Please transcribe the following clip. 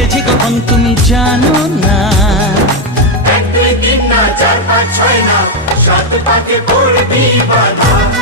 দিয়েছি কখন তুমি জানো না। 1 2 3 না 4 5 6 না 7 পাকে পড়বি বাধা।